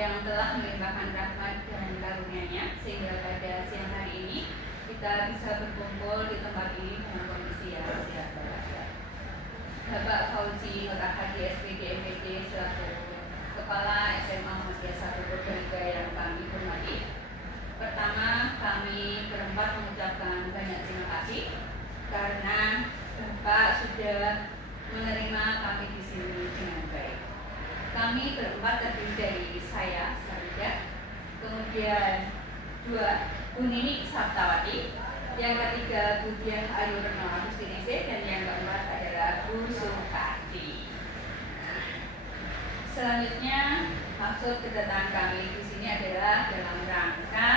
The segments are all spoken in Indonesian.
yang telah melimpahkan rahmat dan karunia-Nya sehingga pada siang hari ini kita bisa berkumpul di tempat ini dengan kondisi yang sehat walafiat. Bapak Fauzi Nur Ahadi SPD MPD selaku Kepala SMA Muhammadiyah 1 Purbalingga yang kami hormati. Pertama, kami berempat mengucapkan banyak terima kasih karena Bapak sudah menerima kami di sini dengan baik. Kami berempat terdiri dari saya, Sarida, kemudian dua, Bu Nini Sabtawati, yang ketiga Bu Dian Ayu Retno Agustinese, dan yang keempat adalah Bu Sukati. Selanjutnya, maksud kedatangan kami di sini adalah dalam rangka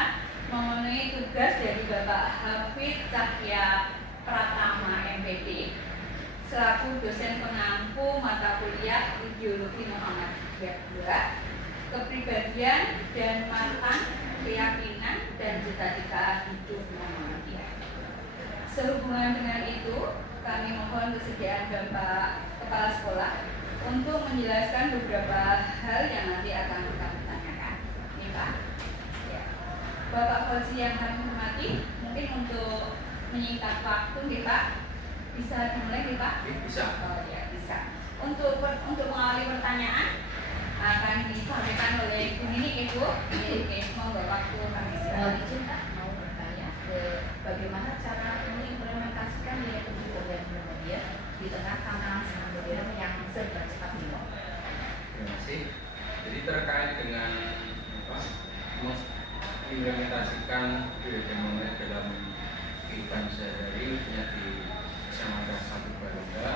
memenuhi tugas dari Bapak Hafid Cahya Pratama MPD selaku dosen pengampu mata kuliah Ideologi Muhammadiyah 2, Kepribadian dan Mantan, Keyakinan dan Cita-cita Hidup Muhammadiyah. Sehubungan dengan itu, kami mohon kesediaan Bapak Kepala Sekolah untuk menjelaskan beberapa hal yang nanti akan kami tanyakan. Ini Pak. Ya. Bapak Fauzi yang kami hormati, mungkin untuk menyingkat waktu nih Pak, bisa dimulai nih Pak? Bisa. Oh ya bisa. Untuk mengawali pertanyaan akan disampaikan oleh Bu Nini Ibu. Oke, monggo waktu kami silakan. Izin Pak, mau bertanya bagaimana cara mengimplementasikan nilai kebudayaan Muhammadiyah di tengah tantangan zaman modern yang serba cepat ini. Terima kasih. Jadi terkait dengan mengimplementasikan budaya Muhammadiyah dalam kehidupan sehari-hari, khususnya di SMA 1 Purbalingga,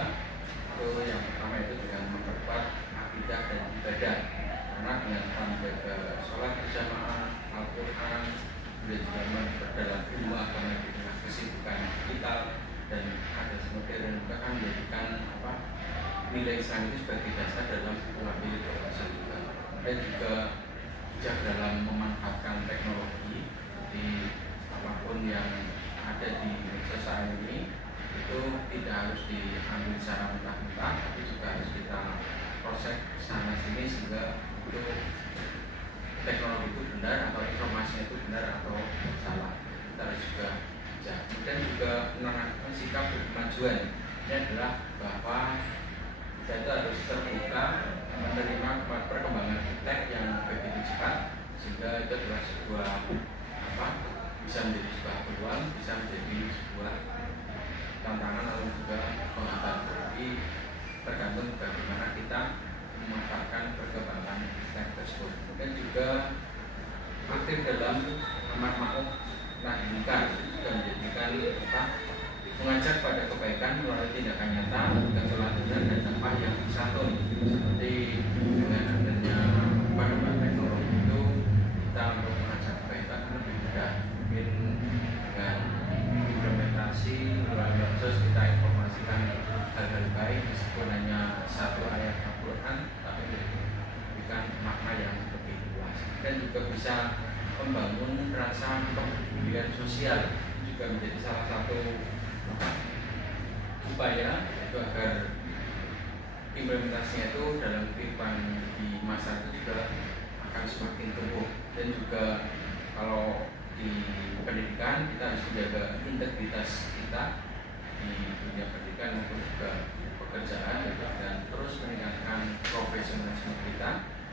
itu yang pertama itu dengan memperkuat akidah dan ibadah, karena dengan menjaga sholat berjamaah, Al-Quran, juga memperdalam ilmu agama di tengah kesibukan digital dan ada modern, bahkan menjadikan nilai Islam itu sebagai dasar dalam mengambil keputusan juga, dan juga bijak dalam memanfaatkan teknologi di apapun yang ada di media saat ini. Itu tidak harus diambil secara mentah-mentah, tapi juga harus kita proses sana sini sehingga itu teknologi itu benar atau informasinya itu benar atau salah. Kita harus juga bijak. Kemudian juga menanamkan sikap kemajuan. Ini adalah bahwa kita itu harus terbuka menerima perkembangan tech yang begitu cepat, sehingga itu adalah sebuah bisa menjadi sebuah peluang, bisa menjadi sebuah tantangan atau juga penghantaran. Jadi tergantung bagaimana kita memanfaatkan perkembangan tech tersebut. Kemudian juga aktif dalam amar ma'ruf nahi munkar, juga menjadikan mengajak pada kebaikan melalui tindakan nyata, keteladanan dan tanpa yang santun. Seperti dengan adanya perkembangan teknologi itu, kita untuk mengajak kebaikan lebih mudah. Mungkin dengan implementasi melalui medsos kita informasikan hal-hal baik meskipun hanya satu ayat Al-Quran, tapi memberikan makna yang lebih luas. Dan juga bisa membangun rasa kepedulian sosial, juga menjadi salah satu upaya itu agar implementasinya itu dalam kehidupan di masa itu juga akan semakin tumbuh. Dan juga kalau di pendidikan kita harus menjaga integritas kita di dunia pendidikan maupun juga pekerjaan, dan terus meningkatkan profesionalisme kita.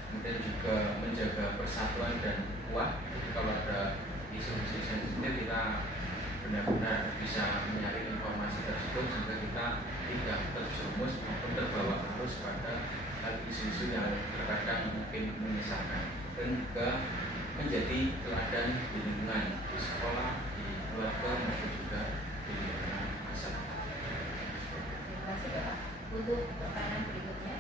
Kemudian juga menjaga persatuan dan ukhuwah. Kalau ada isu-isu sensitif, kita benar-benar bisa menyaring informasi tersebut sehingga kita tidak terjerumus maupun terbawa arus pada hal isu-isu yang terkadang mungkin menyesalkan. Dan juga menjadi teladan di lingkungan, di sekolah, di keluarga, maupun juga di lingkungan masyarakat. Terima kasih Bapak. Untuk pertanyaan berikutnya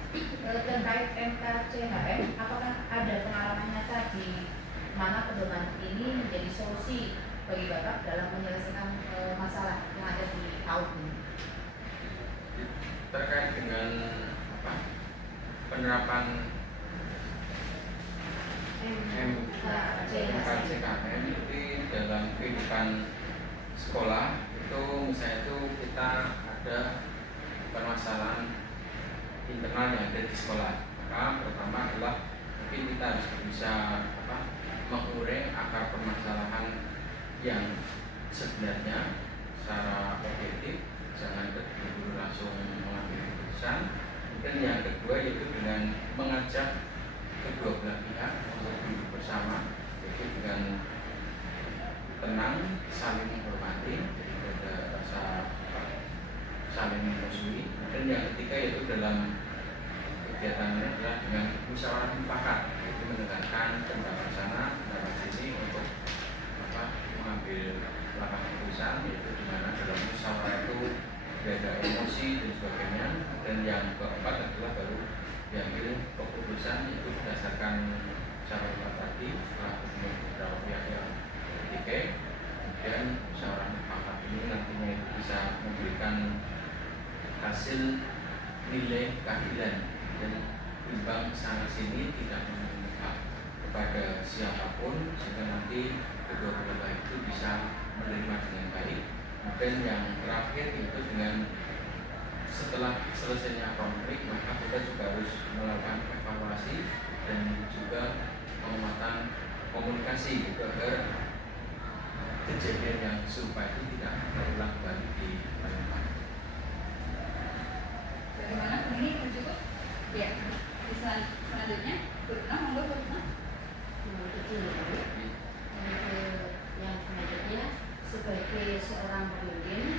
terkait MKCHM, apakah ada pengalaman nyata di mana pedoman ini menjadi solusi bagi Bapak dalam menyelesaikan masalah yang ada di tahun ini? Terkait dengan penerapan MKCHM di dalam kehidupan sekolah itu, misalnya itu kita ada permasalahan internal yang ada di sekolah. Maka pertama adalah mungkin kita harus bisa bisa mengurai akar permasalahan yang sebenarnya secara objektif, jangan terburu-buru langsung mengambil keputusan. Dan yang kedua yaitu dengan mengajak kedua belah pihak untuk duduk bersama, yaitu dengan tenang, saling menghormati, jadi ada rasa saling memusuhi. Dan yang ketiga yaitu dalam kegiatan ini adalah dengan musyawarah mufakat, yaitu mendengarkan pendapat sana, pendapat sini untuk mengambil langkah keputusan, yaitu dimana dalam musyawarah itu tidak ada emosi dan sebagainya. Dan yang keempat adalah baru diambil keputusan, yaitu berdasarkan musyawarah tadi setelah bertemu beberapa pihak yang bertikai. Dan musyawarah mufakat ini nantinya bisa memberikan hasil nilai keadilan dan imbang sana sini, tidak memihak kepada siapapun, sehingga nanti kedua belah itu bisa menerima dengan baik. Dan yang terakhir itu dengan setelah selesainya konflik, maka kita juga harus melakukan evaluasi dan juga penguatan komunikasi gitu, agar kejadian yang serupa itu tidak terulang kembali di depan. Bagaimana ini cukup? Ya. Selanjutnya, Purna, monggo Purna. Yang selanjutnya, sebagai seorang pemimpin,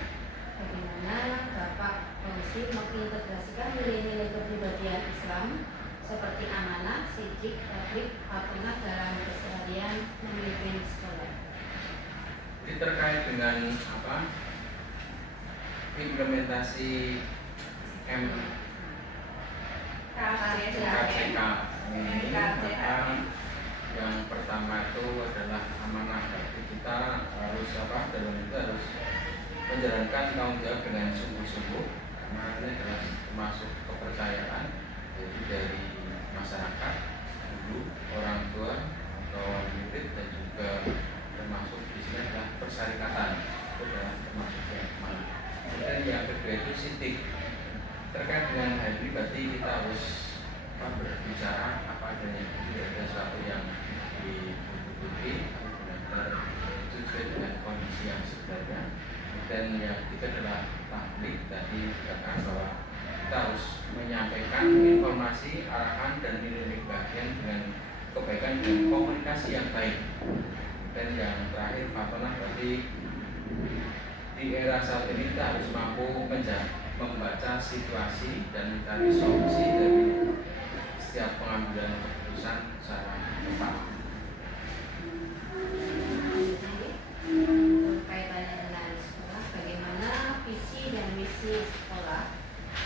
bagaimana Bapak Fauzi mengintegrasikan nilai-nilai kepribadian Islam seperti amanah, sidik, tabligh, fatonah dalam keseharian memimpin sekolah? Ini terkait dengan implementasi KCK ini, maka yang pertama itu adalah amanah. Jadi kita harus dalam itu harus menjalankan tanggung jawab dengan sungguh-sungguh, karena ini adalah termasuk kepercayaan, yaitu dari masyarakat, guru, orang tua atau murid, dan juga termasuk di sini adalah persyarikatan, itu adalah termasuk yang mana. Dan yang kedua itu sidik. Terkait dengan hal ini berarti kita harus berbicara apa adanya, tidak ada sesuatu yang ditutupi, benar-benar itu sesuai dengan kondisi yang sebenarnya. Dan yang ketiga adalah tabligh. Tadi dikatakan bahwa kita harus menyampaikan informasi, arahan dan nilai-nilai bagian dengan kebaikan dan komunikasi yang baik. Dan yang terakhir fatonah, berarti di era saat ini kita harus mampu membaca situasi dan mencari solusi dari setiap pengambilan keputusan secara tepat. Kaitannya dengan sekolah, bagaimana visi dan misi sekolah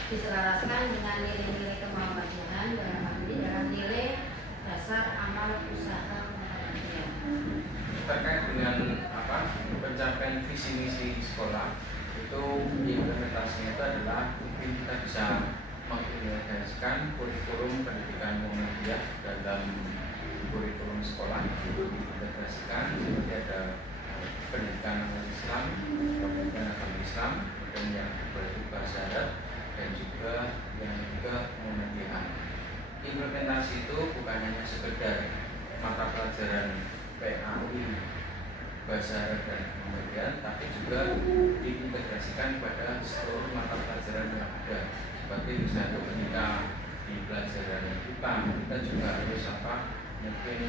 diselaraskan dengan nilai-nilai kemuhammadiyaan dalam nilai dasar amal usaha Muhammadiyah. Terkait dengan pencapaian visi misi sekolah, itu implementasinya itu adalah mungkin kita bisa mengimplementasikan kurikulum pendidikan Muhammadiyah dalam kurikulum sekolah, itu diintegrasikan seperti ada pendidikan Islam, pendidikan agama Islam, dan yang kedua itu bahasa Arab, dan juga yang ketiga Muhammadiyah. Implementasi itu bukan hanya sekedar mata pelajaran PAI, bahasa Arab dan Muhammadiyah, tapi juga diintegrasikan pada seluruh mata pelajaran yang ada. Seperti misalnya ketika di pelajaran IPA, kita juga harus mungkin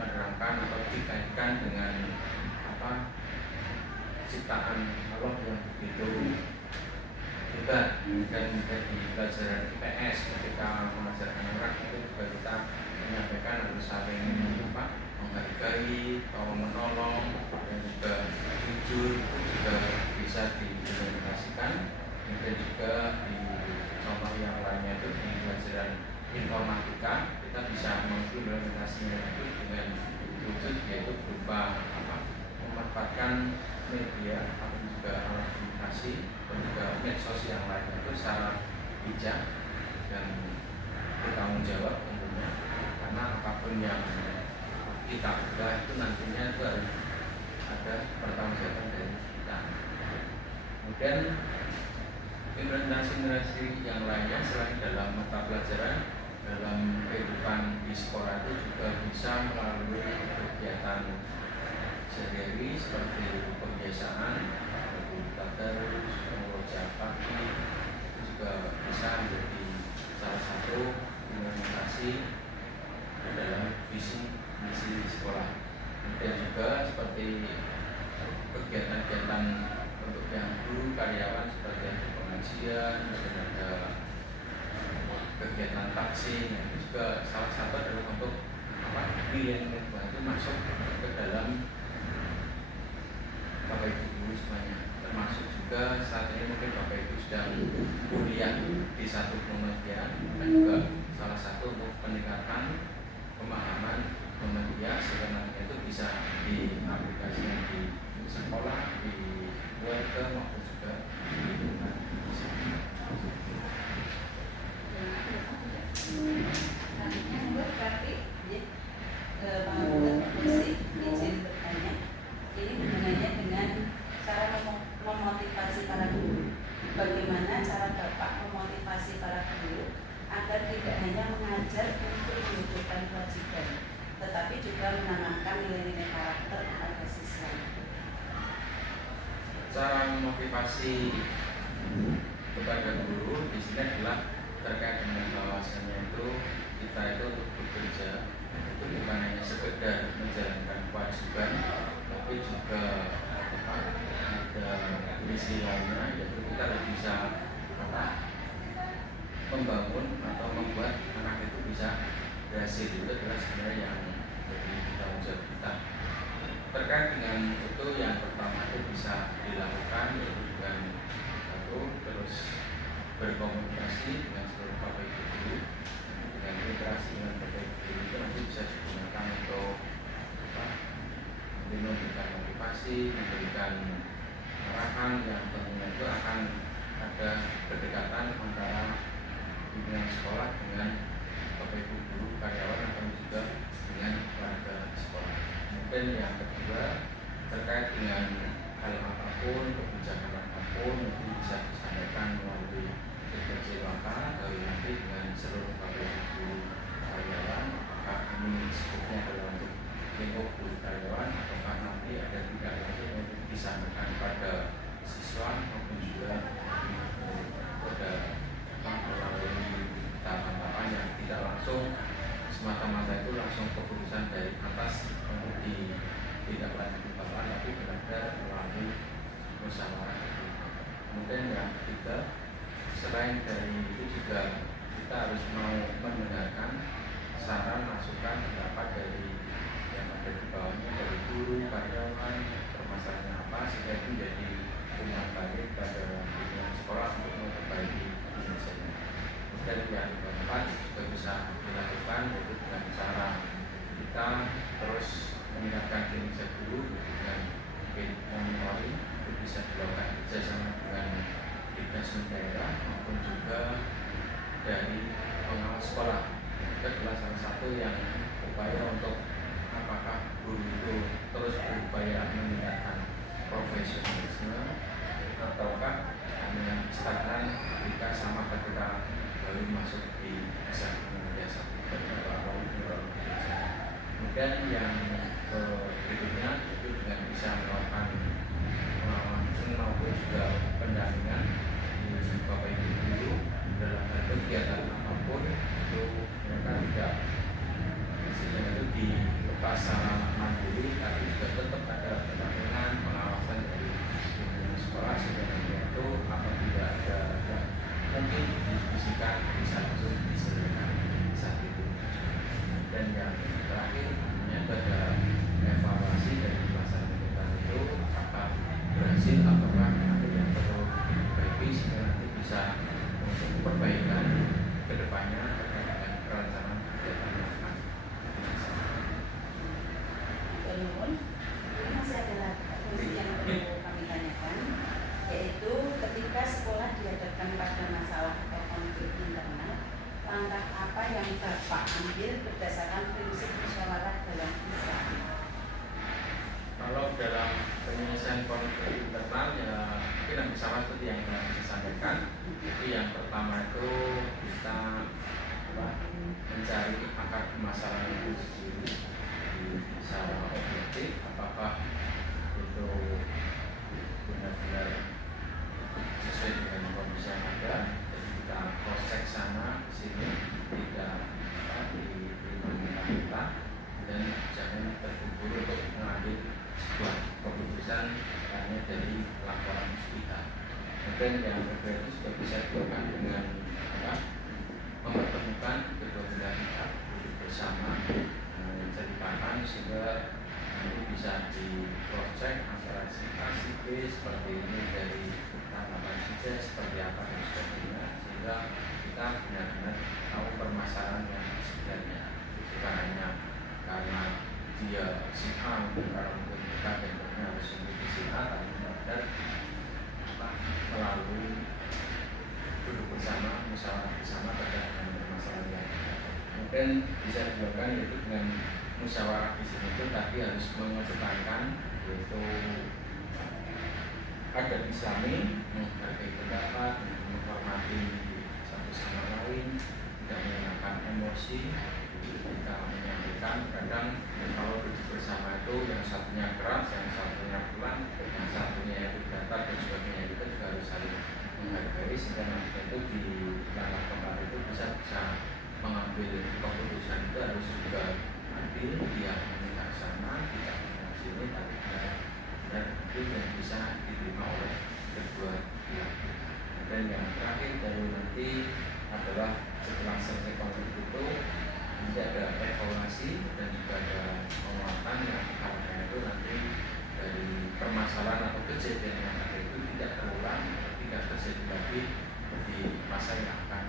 menerangkan atau dikaitkan dengan ciptaan Allah yang begitu hebat. Dan di pelajaran IPS ketika mengajarkan orang itu juga kita menyampaikan harus saling menghargai atau menolong, dan juga jujur, itu juga bisa diimplementasikan. Dan juga di contoh yang lainnya itu di pelajaran informatika, kita bisa mengimplementasinya itu dengan wujud, yaitu berupa memanfaatkan media atau juga alat komunikasi dan juga medsos yang lainnya itu secara bijak dan bertanggung jawab tentunya, karena apapun yang kita ubah itu nantinya itu harus ada pertanggungjawaban dari kita. Kemudian implementasi yang lainnya selain dalam mata pelajaran, dalam kehidupan di sekolah itu juga bisa melalui kegiatan sehari-hari seperti pembiasaan, tadarus, mengucap pagi, itu juga bisa menjadi salah satu implementasi dalam visi misi sekolah. Kemudian juga seperti kegiatan-kegiatan untuk yang guru karyawan seperti ada pengajian, ada kegiatan vaksin, itu juga salah satu adalah untuk pilihan itu masuk ke dalam Bapak Ibu guru semuanya. Termasuk juga saat ini mungkin Bapak Ibu sedang kuliah di satu penelitian dan juga salah satu untuk peningkatan pemahaman Muhammadiyah sebenarnya itu bisa diaplikasikan di sekolah, di keluarga maupun juga di lingkungan. Selanjutnya berarti menurut musik izin bertanya, ini hubungannya dengan cara memotivasi para guru. Bagaimana cara Bapak memotivasi para guru agar tidak hanya mengajar untuk menunjukkan kewajiban, tetapi juga menanamkan nilai-nilai karakter kepada siswa? Cara memotivasi kepada guru di sini adalah terkait dengan bahwasannya itu kita itu untuk bekerja itu bukan hanya sekedar menjalankan kewajiban, tapi juga ada misi lainnya, yaitu kita harus bisa membangun atau membuat anak itu bisa berhasil. Itu adalah sebenarnya yang jadi tanggung jawab kita. Terkait dengan itu yang pertama itu bisa dilakukan yaitu dengan satu terus berkomunikasi dengan seluruh Bapak Ibu guru, dengan interaksi dengan Bapak Ibu guru itu nanti bisa digunakan untuk memberikan motivasi, memberikan arahan yang tentunya itu akan ada kedekatan antara pimpinan sekolah dengan Bapak Ibu guru karyawan atau juga dengan warga sekolah. Kemudian yang kedua terkait dengan hal apapun, kebijakan apapun itu bisa disampaikan melalui DPC lokal atau nanti dengan seluruh Bapak Ibu guru karyawan. Apakah ini sebutnya adalah untuk lingkup guru karyawan ataukah nanti ada tidak langsung untuk disampaikan pada siswa maupun juga pada melalui tahapan-tahapan yang tidak langsung semata-mata itu langsung keputusan dari atas untuk ditindaklanjuti bawah, tapi benar-benar melalui musyawarah. Kemudian yang ketiga, selain dari itu juga kita harus mau mendengarkan saran masukan pendapat dari yang ada di bawahnya, dari guru, karyawan, permasalahannya apa, sehingga itu menjadi umpan balik pada pimpinan sekolah untuk memperbaiki kinerjanya. Dan yang keempat juga bisa dilakukan yaitu dengan cara kita terus meningkatkan kinerja guru dengan monitoring, itu bisa dilakukan kerjasama dengan dinas daerah maupun juga dari pengawas sekolah. Itu adalah salah satu yang upaya untuk apakah guru itu terus berupaya meningkatkan profesionalisme ataukah hanya stagnan ketika sama ketika baru masuk di biasa. Kemudian yang berikutnya itu dengan bisa melakukan pengawasan maupun juga pendampingan di Bapak Ibu guru dalam kegiatan apapun, itu mereka tidak hasilnya itu dilepas secara mandiri, tapi juga tetap ada pendampingan pengawasan dari pimpinan sekolah sehingga itu apabila ada yang mungkin didiskusikan bisa langsung diselesaikan saat itu. Dan yang terakhir itu ada evaluasi dari pelaksanaan kegiatan itu apakah berhasil ataukah ada yang perlu permasalahan itu sendiri secara objektif, apakah itu benar-benar sesuai dengan kondisi yang ada. Jadi kita cross check sana sini, tidak diterima kita, dan jangan terburu-buru untuk mengambil sebuah keputusan hanya dari laporan kita. Mungkin yang kedua itu juga bisa dilakukan dengan mempertemukan kedua belah pihak duduk bersama, menceritakan sehingga nanti bisa di cross check antara si A si B seperti ini, dari tanggapan si C seperti apa dan sebagainya, sehingga kita benar-benar tahu permasalahan yang sebenarnya, bukan hanya karena dia si A mungkin kalau mungkin kita bentuknya harus memiliki si A, tapi benar-benar melalui duduk bersama, musyawarah bersama terkait dengan permasalahan yang mungkin bisa dilakukan, yaitu dengan musyawarah di sini itu tadi harus mengedepankan yaitu adat Islami, menghargai pendapat, menghormati satu sama lain, tidak menggunakan emosi ketika menyampaikan. Kadang kalau duduk bersama itu yang satunya keras, yang satunya pelan, yang satunya itu datar dan sebagainya, itu juga harus saling menghargai sehingga nanti itu di langkah kemarin itu bisa mengambil keputusan itu harus juga adil, dia bijaksana, tidak sini tapi benar adil dan bisa diterima oleh kedua pihak. Dan yang terakhir baru nanti adalah setelah selesai konflik itu nanti ada evaluasi dan juga ada penguatan yang karena itu nanti dari permasalahan atau kejadian yang ada itu tidak terulang, tidak terjadi lagi di masa yang akan.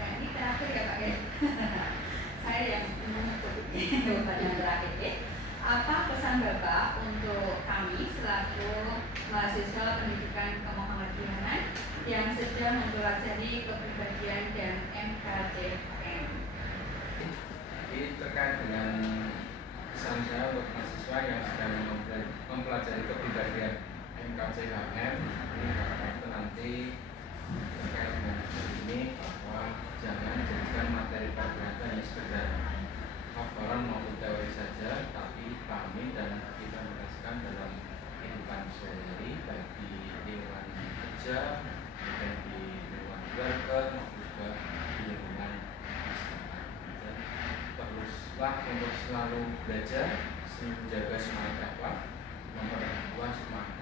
Nah ini terakhir ya Pak ya. Saya yang menutup jawaban terakhir ya. Apa pesan Bapak untuk kami selaku mahasiswa pendidikan kemuhamadiyahan yang sedang mempelajari kepribadian dan MKCHM? Jadi terkait dengan pesan saya untuk mahasiswa yang sedang mempelajari kepribadian MKCHM, ini karena itu nanti terkait dengan ini bahwa jangan jadikan materi pelajaran yang sekedar hafalan maupun teori saja, tapi pahami dan implementasikan dalam kehidupan sehari-hari, baik di lingkungan kerja, baik di lingkungan keluarga, maupun juga di lingkungan masyarakat. Dan teruslah untuk selalu belajar, menjaga semangat akhlak, memperkuat semangat